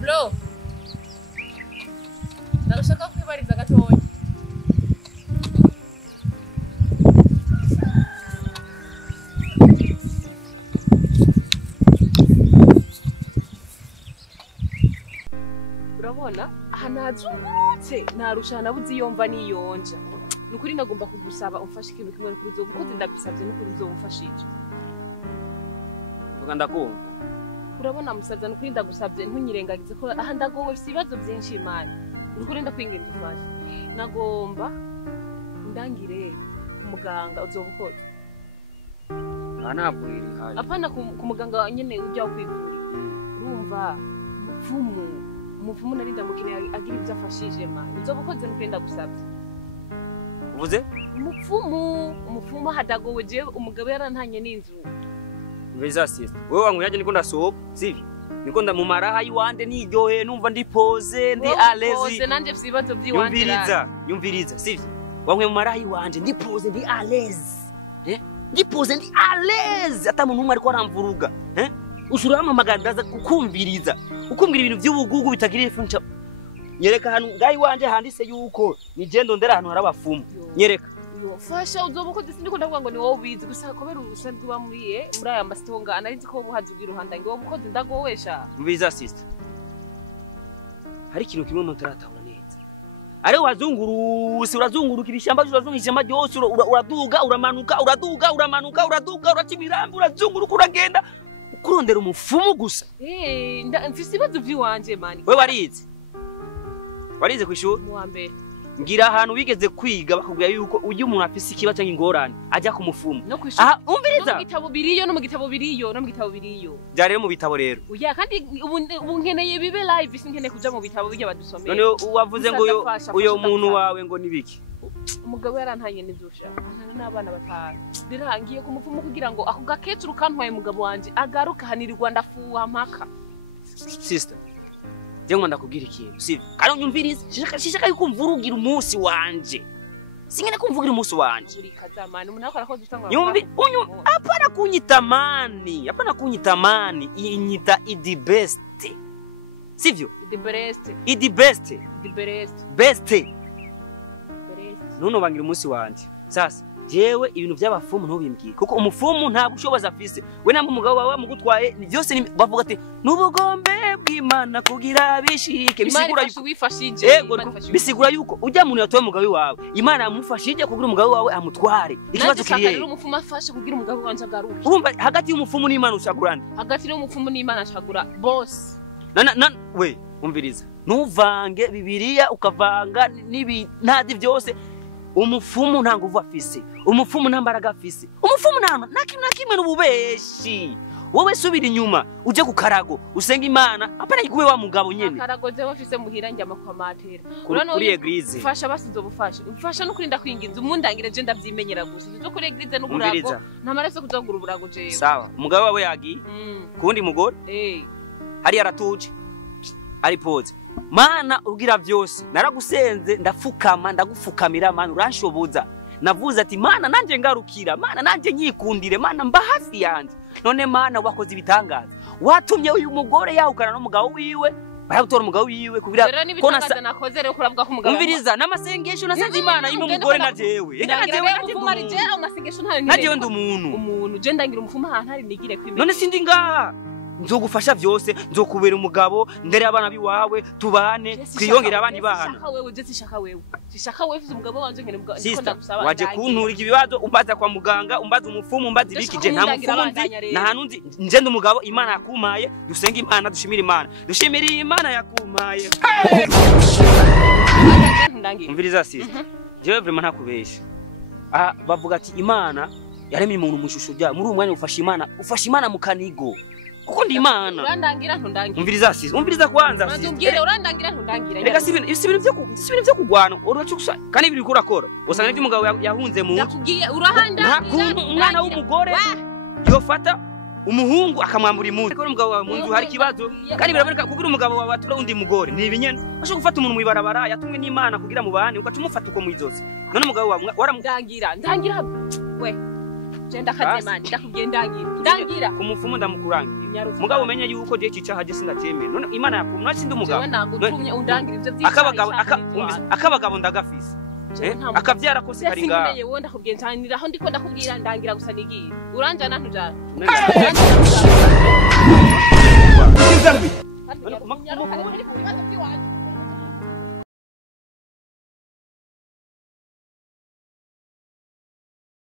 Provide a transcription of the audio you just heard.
bro. Ndashaka kwibariza gatoya. Urabona ahantu hazungurutse narushana buzi yomva niyonja. Nukuri nagomba kugusaba umfashe ikintu kimwe kuri zo kuko ndagusabye nukuri zo umfashije. Vuga ndakumva. Urabona musaza nukuri ndagusabye ntunyirengagize ko aha ndagowe ibibazo byinshi imana. Nukuri ndakwinginze ufashe. Nagomba ndangire kumuganga uzobukoze. Anavurira haje. Apana kumuganga nyene ujya kwivura. Urumva umupfumu narinda mukine agira ibyo afashije mani. Uzobukoze nukuri ndagusabye. Uvuze? Umupfumu hadagowe je umugabo yarantanye n'inzu. Mbeza sister. Wewe wangu yaje niko ndasohoka, sivi? Niko ndamumara yiwande niryohe numva ndi pose, ndi alezi. Pose nanje vyibazo vyiwande. Yumviriza, sivi? Wangu mumara yiwande ndi pose, ndi alezi. Ndi pose, ndi alezi. Ata muntu umwe ariko aramvuruga, Ushurama magandaza kukumviriza. Ukumbwira ibintu by'ubugugu bitagiriye funca. Nyereka hanu gayi wanje handise yuko ni gendo ndera hanu harabafumu. Nyereka. Fasha uzobukoze sindiko ndavuga ngo ni wowe ubizi gusa kobera urusanzwe bamuriye muri aya mastonga anarizi ko buhazi bw'iruhanda ngo wobukoze ndagowesha. Mbiza sister. Hari ikintu kimwe mutaratahura neza. Ari wazungurusi urazungurukira ishyamba urazunguruka ishyamba ryose uraduga uramanuka uraduga uramanuka uraduga urakibirambi urazunguruka uragenda ukurondera umufumu gusa. Mfise ibibazo by'iwanje mani. We warize? Warize kwishuri? Mu mbere. Ngira ahantu bigeze kwiga bakubwira yuko ujye umuntu afise ikibazo cyangwa ingorane ajya ku mufumu. Aha umviriza. No mu gitabo biriyo. Byarere mu bitabo rero. Uya kandi ubu nkeneye bibe live sinkeneye kuja mu bitabo bijya badusomera. None wavuze ngo uyo muntu wawe ngo nibiki? Umugabo yarantanye n'izusha. Antana n'abana batanu. Birangiye ku mufumu kugira ngo ako gakecuru kantwaye mugabo wanje agaruka hanirirwa ndafuha mpaka. Sister. Jengo ndakubwira ikintu, sivyo? Kandi unyumvirize, shishaka yuko mvurugira umunsi wanje. Singene kumvugira umunsi wanje. Uri kazamani, umuntu akora ko dutangwa. Apana kunyitamani, inyita idi best. Sivyo? Idi best. Best. Nuno bangira umunsi wanje. Sasa jewe ibintu by'abafumu ntubimbwiye kuko umufumu nta bushoboza afise. We namba umugabo wawe mugutwaye byose bavuga ati nubugombe bw'Imana kugira bishike bisigura yuko wifashije. Bisigura yuko ujya muntu yatoye umugabo wawe Imana yamufashije kugira umugabo wawe amutware. Ikibazo kiriye. Rero umufumu afasha kugira umugabo wanje agaruke. Urumva hagati y'umufumu n'Imana ushagurande. Hagati y'umufumu n'Imana ashagura boss. We umviriza. Nuvange Bibiliya ukavanga n'ibinadi byose. Umufumu nta nguvu afise. Umufumu nta mbaraga afise. Umufumu nta kimwe n'ububeshi. Wowe subira inyuma uje ku karago usenga Imana apana yiguwe wa mugabo nyene. Karago je bafise muhira njya makwamatera. Kuri eglise. Fasha basizo bufasha. Mfasha no kurinda kwinginza umundangire je ndavyimenyera gusa. Zo kuri eglise no burago. Nta maraso kuzongura uburago jewe. Sawa. Umugabo wawe yagiye. Kundi mugore? Hari aratuje. Ari pose. Mana ugira byose naragusenze ndafukama ndagufukamira mana uranshoboza navuze ati mana nanje ngarukira mana nanje nyikundire mana mba hafi yanje none mana wakoze ibitangaza watumye uyu mugore yahukana no mugabo wiwe baragutora umugabo wiwe kubira kona nakoze rero kuravuga ko umugabo umviriza n'amasengesho nasenze Imana yimo mugore na jewe najewe umuntu je ndangira umufumu ahantu hari nigire kwimenya none sindi ngaha nzogufasha byose nzokubera umugabo ndere abana biwawe tubane kwiyongera abandi bana shaka wewe umugabo wanje nkene ndiko ndagusaba waje kunturika ibibazo umbaza kwa muganga umbaza umufumu umbaza ibikije nta mufumu nzi na hanu nzi nje ndumugabo Imana yakumaye dusenga Imana dushimira Imana yakumaye umviriza sister jewe vraiment ntakubesha bavuga ati Imana yaremye umuntu mushusho rya muri umwanya ufasha Imana mu kanigo kuko ndi Imana urandangira ntundangira umviriza sisi umviriza kwanza sisi umbwire urandangira ntundangira reka sibintu byo kugwana urucusa kandi ibiri kurakora usanga ndi umugabo yahunze mu ndakugiye urahandangira umwana w'umugore yofata umuhungu akamwambura impunzi ko umugabo wawe munzu hari kibazo kandi biraboneka kugira umugabo wawe atura undi mugore ni ibinyene asho gufata umuntu mwibarabara yatumwe n'Imana kugira mubane ukacumufata uko mwizoze none umugabo wawe waramdangira ndangira we Genda kazemani ndakubwiye ndangira ku mupfumu ndamukurangira mugabo umenye yuko je cicaha je sindatemeye none imana yakumwe sindi umugabo jewe nagutumye undangira ivyo vy'icyaha akabagabo ndagafise akavyara kose kari ngaho sinkeneye wowe ndakubwiye nsaniraho ndiko ndakubwira ndangira gusa nigira uranjana ntujana